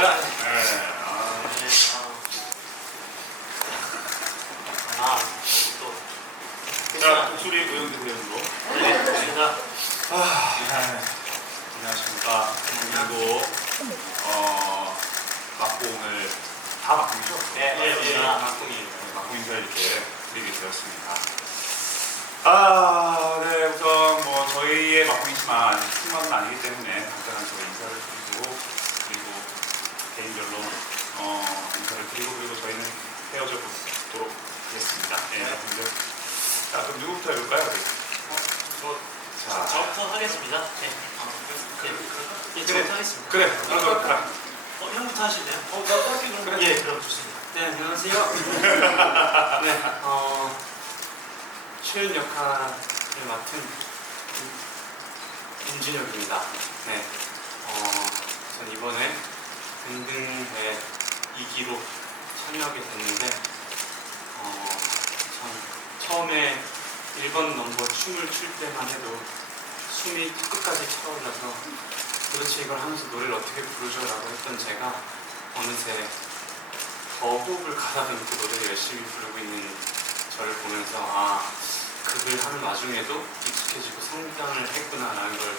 네. 아, 네, 아, 아, 또 자, 독수리 고영대 대원으로. 네, 제가 아, 네. 안녕하십니까. 그리고 어, 막공을 다 막공이죠? 네, 맞습니다. 막공이 막공 인사를 이렇게 드리게 되었습니다. 아, 네, 우선 뭐 저희의 막공이지만 팀만은 아니기 때문에 간단한 저희 인사를 드리고 그리고 개인별로 어, 인사를 드리고 그리고 저희는 헤어져 보도록 하겠습니다. 네, 여러분들. 자, 그럼 누구부터 해볼까요? 어, 저, 자, 저부터 하겠습니다. 네, 네, 네, 저부터 하겠습니다. 그래, 그럼 그래. 어, 형부터 하실래요? 어, 나 빨리 그럼 예, 그럼 좋습니다. 네, 안녕하세요. 네, 어, 출연 역할을 맡은 임- 임진혁입니다. 네, 어, 전 이번에 등등회 2기로 참여하게 됐는데, 어, 참, 처음에 1번 넘버 춤을 출 때만 해도 숨이 끝까지 차올라서 도대체 이걸 하면서 노래를 어떻게 부르죠 라고 했던 제가 어느새 더 호흡을 가다듬고 노래를 열심히 부르고 있는 저를 보면서 아 극을 하는 와중에도 익숙해지고 성장을 했구나라는 걸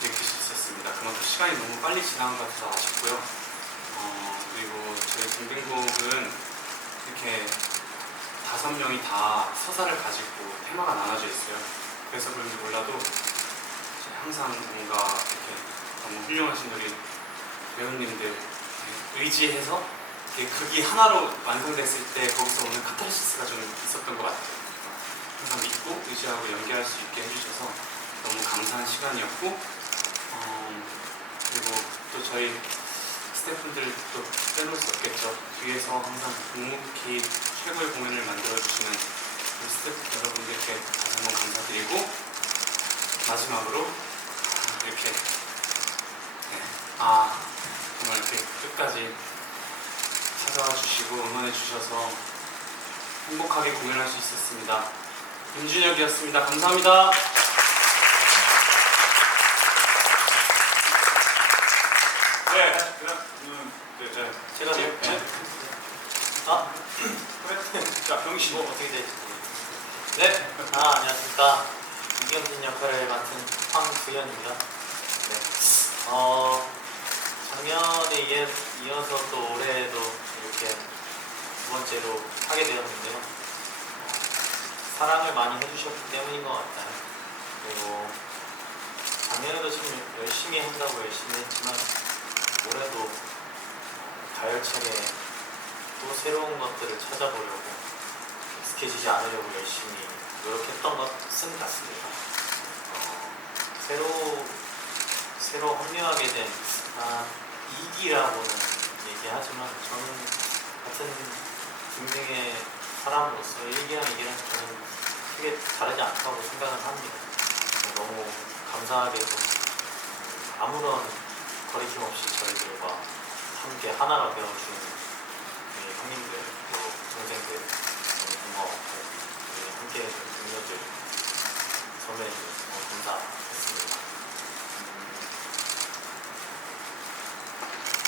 느낄 수 있었습니다. 그만큼 시간이 너무 빨리 지나간 것 같아서 아쉽고요. 등등곡은 이렇게 다섯 명이 다 서사를 가지고 테마가 나눠져 있어요. 그래서 그런지 몰라도 항상 뭔가 이렇게 너무 훌륭하신 우리 배우님들 의지해서 이게 극이 하나로 완성됐을 때 거기서 오는 카타르시스가 좀 있었던 것 같아요. 항상 믿고 의지하고 연기할 수 있게 해주셔서 너무 감사한 시간이었고 어, 그리고 또 저희 스태프분들도 빼놓을 수 없겠죠. 뒤에서 항상 묵묵히 최고의 공연을 만들어주시는 스태프 여러분들께 다시 한번 감사드리고 마지막으로 이렇게 네, 아 정말 이렇게 끝까지 찾아와 주시고 응원해 주셔서 행복하게 공연할 수 있었습니다. 임준혁이었습니다. 감사합니다. 네, 자, 제가 네, 네. 아, 그래. 자, 병신. 뭐 어떻게 될지 네, 아, 안녕하십니까. 이경진 역할을 맡은 황구현입니다. 네. 어, 작년에 이어, 이어서 또 올해도 이렇게 두 번째로 하게 되었는데요. 어, 사랑을 많이 해주셨기 때문인 것 같아요. 그리고 작년에도 참 열심히 한다고 열심히 했지만 올해도 어, 가열차게 또 새로운 것들을 찾아보려고 익숙해지지 않으려고 열심히 노력했던 것은 같습니다. 어, 새로 새로 합류하게 된 아, 이기라고는 얘기하지만 저는 같은 등등의 사람으로서 1기랑 2기랑 저는 크게 다르지 않다고 생각을 합니다. 어, 너무 감사하게도 음, 아무런 거리낌 없이 저희들과 함께 하나가 되어주는 우리 형님들, 또 동생들, 우리 동거, 우리 함께 해준 동료들, 선배님들 너무 감사했습니다. 음,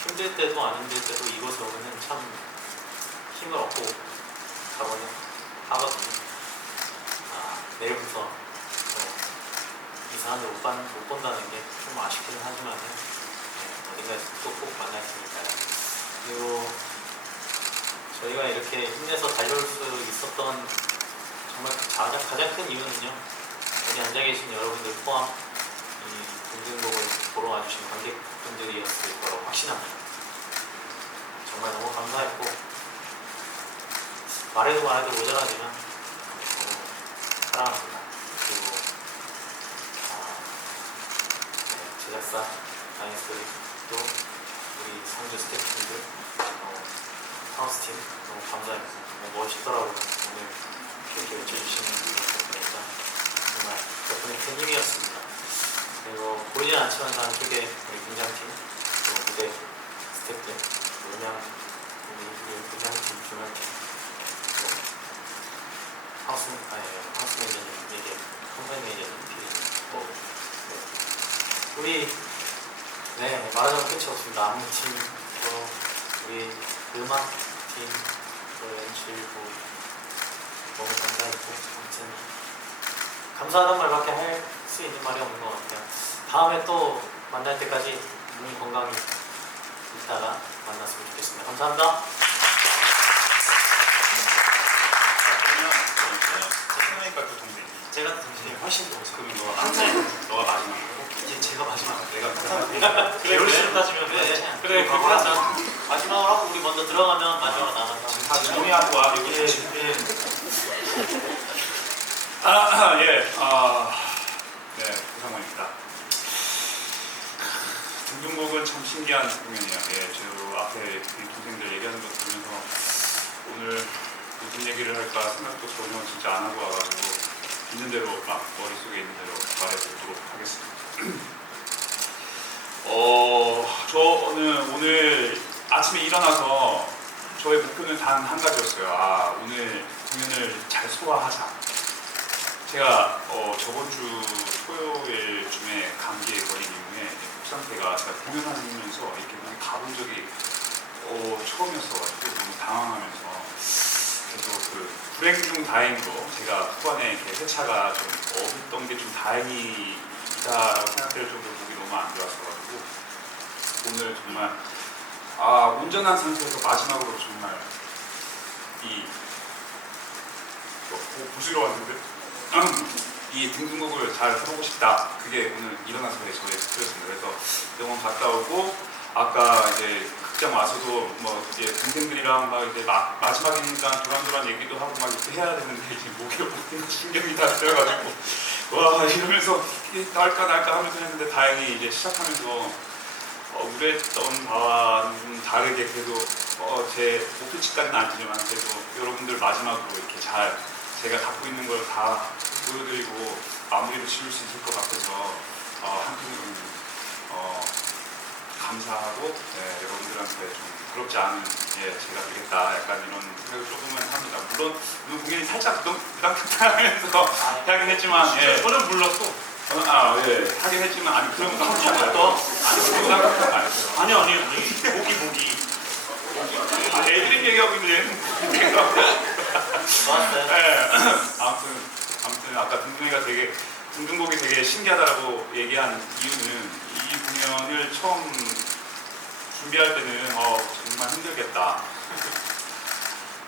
힘들 때도 안 힘들 때도 이곳에 오면 참 힘을 얻고 가거든요. 하거든요. 아, 내일부터 어, 이상한 데못 못 본다는 게 좀 아쉽긴 하지만 네, 어딘가에 또꼭 테니까요. 그리고 저희가 이렇게 힘내서 달려올 수 있었던 정말 그 가장, 가장 큰 이유는요. 여기 앉아 계신 여러분들 포함 이 등등곡을 보러 와주신 관객분들이었을 거라고 확신합니다. 정말 너무 감사했고 말해도 말해도 모자라지만 너무 사랑합니다. 그리고 아, 네, 제작사 다이스 또 우리 상주 스태프분들 어, 하우스팀 너무 감사했고 너무 멋있더라고요. 오늘 이렇게 외쳐주시는 분들입니다. 정말 덕분에 큰 힘이었습니다. 그리고 보이진 않지만 다 쪽에 우리 분장팀 또 무대 스태프들 음향 우리 분장팀 중앙팀 또 하우스 아니 하우스 매니저님에게 컴퍼니 매니저님 또 네. 우리 네 말하자면 끝이 없습니다. 안무 팀 또 우리 음악 팀 또 연출부 너무 감사했고 아무튼 감사하단 말밖에 할 수 있는 말이 없는 것 같아요. 다음에 또 만날 때까지 몸 건강히 있다가 만났으면 좋겠습니다. 감사합니다. 그러면 동생이. 제가 당신이 훨씬 더 그럼 너 항상 너가 마지막으로. 이제 제가 마지막. 수 따지면 그래, 그래. 그거 하자. 마지막으로 하고 우리 먼저 들어가면 마지막으로 나가자. 다 정리하고 와. 이거 예. 예. 아, 예. 아, 네, 구상원입니다. 등등곡은 참 신기한 공연이에요. 예, 저 앞에 우리 동생들 얘기하는 거 보면서 오늘 무슨 얘기를 할까 생각도 전혀 진짜 안 하고 와가지고 있는 대로 막 머릿속에 있는 대로 말해보도록 하겠습니다. 어, 저는 오늘 아침에 일어나서 저의 목표는 단 한 가지였어요. 아, 오늘 공연을 잘 소화하자. 제가 어, 저번 주 토요일쯤에 감기에 걸린 이후에 목 상태가 제가 공연하면서 이렇게 많이 가본 적이 어, 처음이었어가지고 너무 당황하면서 그래서 그 불행 중 다행으로 제가 후반에 세차가 좀 없었던 게 좀 다행이다라고 생각될 정도로 목이 너무 안 좋았어가지고 오늘 정말 아 온전한 상태에서 마지막으로 정말 이 어, 어, 부스러웠는데 이 등등곡을 잘 해보고 싶다. 그게 오늘 일어나서의 저의 목표였습니다. 그래서 병원 갔다 오고 아까 이제 극장 와서도 뭐 이제 동생들이랑 막 이제 마, 마지막이니까 도란도란 얘기도 하고 막 이렇게 해야 되는데 이제 목에 모든 신경이 다 들어가지고 와 이러면서 날까 날까 하면서 했는데 다행히 이제 시작하면서 어, 우려했던 바와는 좀 다르게 그래도 어, 제 목표치까지는 아니지만 그래도 여러분들 마지막으로 이렇게 잘 제가 갖고 있는 걸 다 보여드리고 마무리를 지을 수 있을 것 같아서 어, 한편으로는 어, 감사하고 네, 여러분들한테 좀 부럽지 않은 예, 제가 되겠다 약간 이런 생각을 조금은 합니다. 물론 물론 공연이 살짝 부담부담하면서 하긴 했지만 예. 저는 몰랐어. 저는 아 예, 하긴 했지만 아니 그런 거 하지 않아요. 또 아니 그런 거 생각하는 거 아니에요. 아니 아니 아니 목이 목이 아, 애들이 얘기하고 있네. 좋았어요. 네. 아무튼 아무튼 아까 등등이가 되게 등등곡이 되게 신기하다라고 얘기한 이유는 이 공연을 처음 준비할 때는 어, 정말 힘들겠다.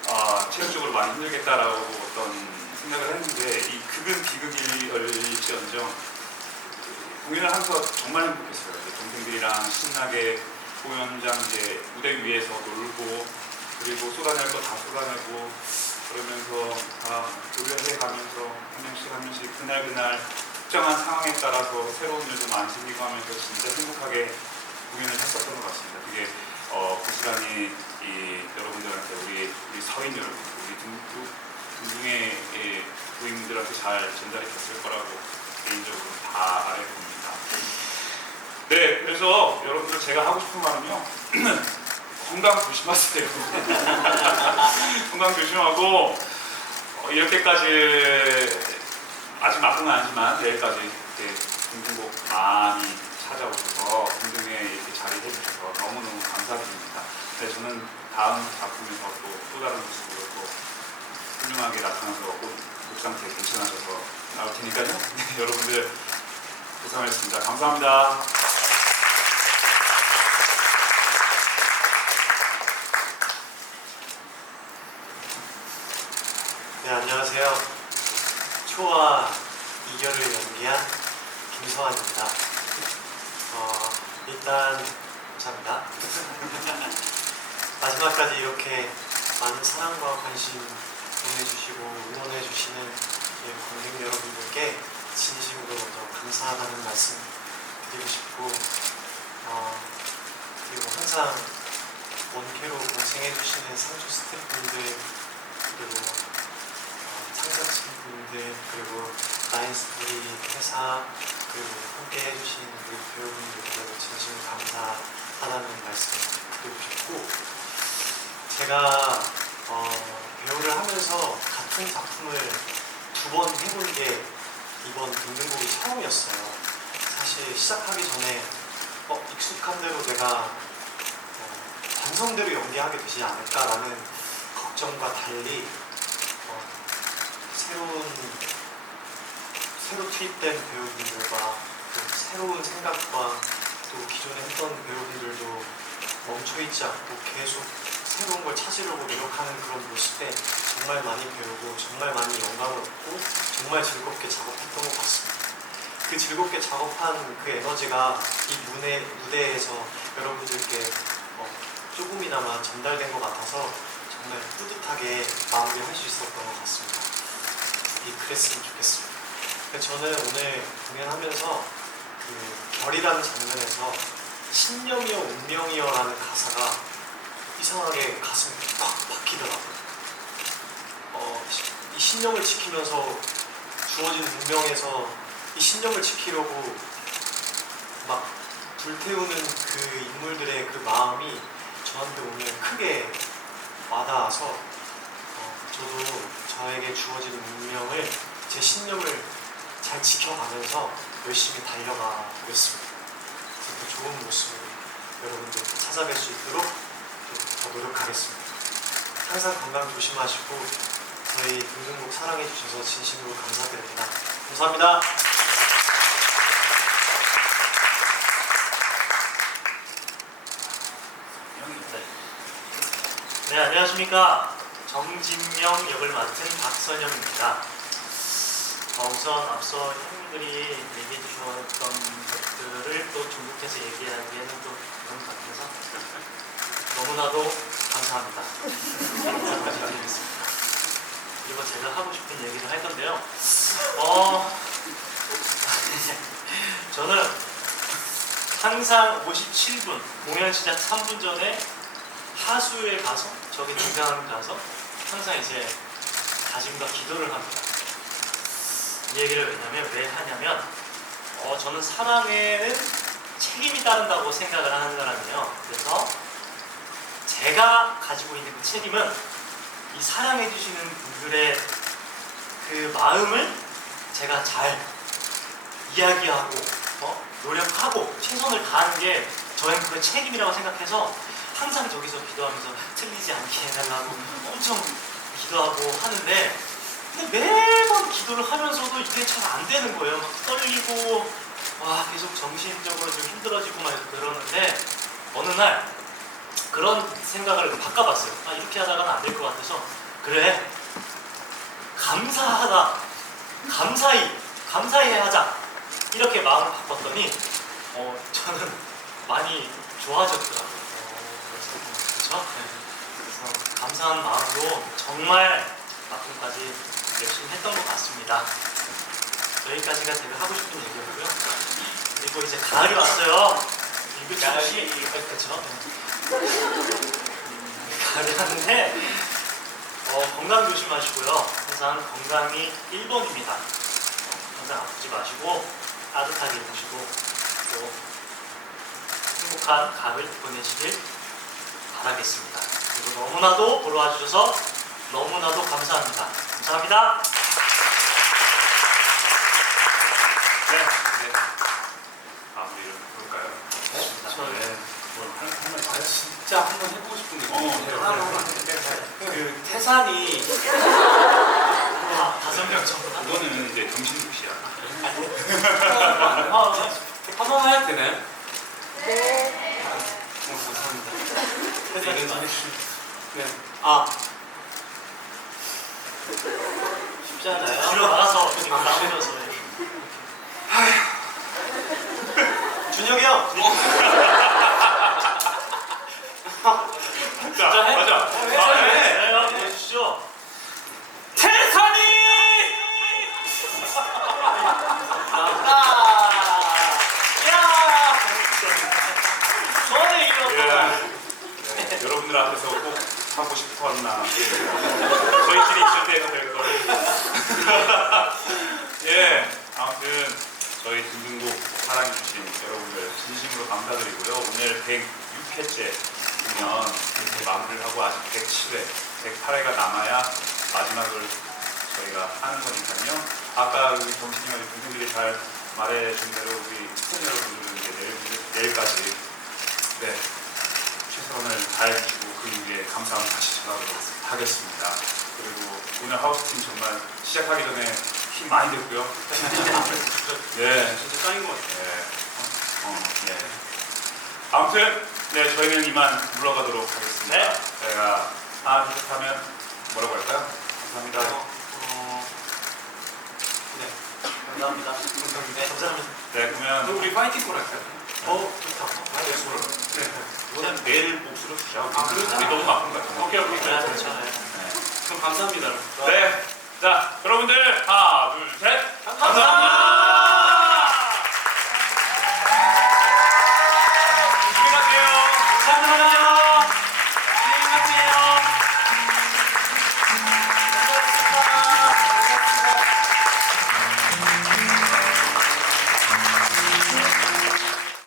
아, 체력적으로 많이 힘들겠다라고 어떤 생각을 했는데 이 극은 비극일지언정 공연을 하면서 정말 행복했어요. 동생들이랑 신나게 공연장 이제 무대 위에서 놀고 그리고 쏟아낼 거 다 쏟아내고 그러면서 다 교류해 가면서 한 명씩 한 명씩 그날 그날 특정한 상황에 따라서 새로운 일도 많이 생기고 하면서 진짜 행복하게 공연을 했었던 것 같습니다. 그게 어, 그 시간이 이 여러분들한테 우리 우리 서인 여러분, 우리 등등 등등의 예, 부인들한테 잘 전달이 됐을 거라고 개인적으로 다 알아봅니다. 네, 그래서 여러분들 제가 하고 싶은 말은요. 건강 조심하세요. 건강 조심하고 어, 이렇게까지 아직 막은 아니지만 내일까지 이렇게 등등곡 많이 찾아오셔서 등등에 이렇게 자리해 주셔서 너무너무 감사드립니다. 네, 저는 다음 작품에서 또, 또 다른 모습으로 또 훌륭하게 나타나서 옷, 목 상태 괜찮아져서 나올 테니까요. 네, 여러분들 고생하셨습니다. 감사합니다. 네, 안녕하세요. 초와 이결을 연기한 김서환입니다. 어, 일단 감사합니다. 마지막까지 이렇게 많은 사랑과 관심 보내주시고 응원해주시는 관객 여러분들께 진심으로 먼저 감사하다는 말씀 드리고 싶고 어, 그리고 항상 원캐로 고생해주시는 상주 스태프분들 그리고 어, 창작진분들 그리고 나인스토리 회사 그리고 함께 해주신 우리 배우분들께도 진심 감사하다는 말씀 드리고 싶고 제가 어, 배우를 하면서 같은 작품을 두 번 해본 게 이번 등등곡이 처음이었어요. 사실 시작하기 전에 어, 익숙한 대로 내가 어, 감성대로 연기하게 되지 않을까라는 걱정과 달리 어, 새로운 새로 투입된 배우분들과 그 새로운 생각과 또 기존에 했던 배우분들도 멈춰있지 않고 계속 새로운 걸 찾으려고 노력하는 그런 모습에 정말 많이 배우고 정말 많이 영감을 얻고 정말 즐겁게 작업했던 것 같습니다. 그 즐겁게 작업한 그 에너지가 이 무대, 무대에서 여러분들께 어, 조금이나마 전달된 것 같아서 정말 뿌듯하게 마무리할 수 있었던 것 같습니다. 이 그랬으면 좋겠습니다. 저는 오늘 공연하면서 그 별이라는 장면에서 신념이여 운명이여라는 가사가 이상하게 가슴에 팍 박히더라고요. 어, 시- 이 신념을 지키면서 주어진 운명에서 이 신념을 지키려고 막 불태우는 그 인물들의 그 마음이 저한테 오늘 크게 와닿아서 어, 저도 저에게 주어진 운명을 제 신념을 잘 지켜가면서 열심히. 그래서 더 좋은 모습으로 여러분들께 찾아뵐 수 있도록 또더 노력하겠습니다. 항상 건강 조심하시고 저희 등등곡 사랑해 주셔서 진심으로 감사드립니다. 감사합니다. 네, 안녕하십니까. 정진명 역을 맡은 박선영입니다. 어, 우선 앞서 형님들이 얘기해 주셨던 것들을 또 중국해서 얘기하기에는 또것 같아서 너무나도 감사합니다. 감사드리겠습니다. 그리고 제가 하고 싶은 얘기를 할 건데요. 어, 저는 항상 57분, 공연 시작 3분 전에 하수에 가서 저기 등강 가서 항상 이제 다짐과 기도를 합니다. 이 얘기를 왜냐면 왜 하냐면 어, 저는 사랑에는 책임이 따른다고 생각을 하는 사람이에요. 그래서 제가 가지고 있는 그 책임은 이 사랑해 주시는 분들의 그 마음을 제가 잘 이야기하고 어? 노력하고 최선을 다하는 게 저의 그 책임이라고 생각해서 항상 저기서 기도하면서 틀리지 않게 해달라고 엄청 기도하고 하는데 근데 매번 기도를 하면서도 이게 잘 안 되는 거예요. 막 떨리고 와 계속 정신적으로 좀 힘들어지고 막 그러는데 어느 날 그런 생각을 바꿔봤어요. 아 이렇게 하다가는 안 될 것 같아서 그래 감사하다 감사히 감사히 하자 이렇게 마음을 바꿨더니 어 저는 많이 좋아졌더라고요. 그렇죠? 네. 그래서 감사한 마음으로 정말 마침까지 열심히 했던 것 같습니다. 여기까지가 제가 하고 싶은 얘기였고요. 그리고 이제 가을이 왔어요. 이거 혹시 그렇죠? 가을이 왔는데 어, 건강 조심하시고요. 항상 건강이 1번입니다. 항상 아프지 마시고 따뜻하게 입으시고 또 행복한 가을 보내시길 바라겠습니다. 그리고 너무나도 보러 와주셔서 너무나도 감사합니다. 감사합니다. 네. 네. 마무리를 볼까요? 저 네. 아, 진짜 한 번 해보고 싶은 게 어. 네, 네. 돼요? 그 태산이 아, 다섯 명 정도. 그거는 이제 정신국 씨야. 아, 한 번만 해도 되나요? 네. 어, 감사합니다. 네. 아. 쉽지 않아요? 뒤로 나가서 여기 나오셔서 준혁이 형! 자, 해? 맞아. 해, 아, 해. 네. 네, 한번 해주시죠. 태산이! 아, 야, 저는 이거 예. 네, 여러분들 앞에서 꼭 하고 싶었나. 저희끼리 때가 될 걸. 예, 아무튼 저희 등등곡 사랑해주신 여러분들 진심으로 감사드리고요. 오늘 106회째 공연 이렇게 마무리를 하고 아직 107회, 108회가 남아야 마지막을 저희가 하는 거니까요. 아까 우리 정신이가 분들이 잘 말해준 대로 우리 스태프 여러분들은 이제 내일, 내일까지 네, 최선을 다해 잘해주시고 그 이후에 감사함 다시 전하도록 하겠습니다. 그리고 오늘 하우스팀 정말 시작하기 전에 힘 많이 됐고요. 예. 진짜 짱인 것 같아요. 예. 어, 예. 아무튼 네 저희는 이만 물러가도록 하겠습니다. 네. 저희가 아 비슷하면 뭐라고 할까요? 감사합니다. 어, 네. 감사합니다. 감사합니다. 네. 감사합니다. 네 그러면 우리 파이팅 콜 할까요? 어, 좋다. 네. 그냥 내일 몫으로 주자. 아, 그럴까요? 우리 너무 바쁜 것 같아요. 오케이, 오케이. 네, 괜찮아요. 네. 그럼 감사합니다. 네. 자 여러분들 하나 둘 셋. 감사합니다.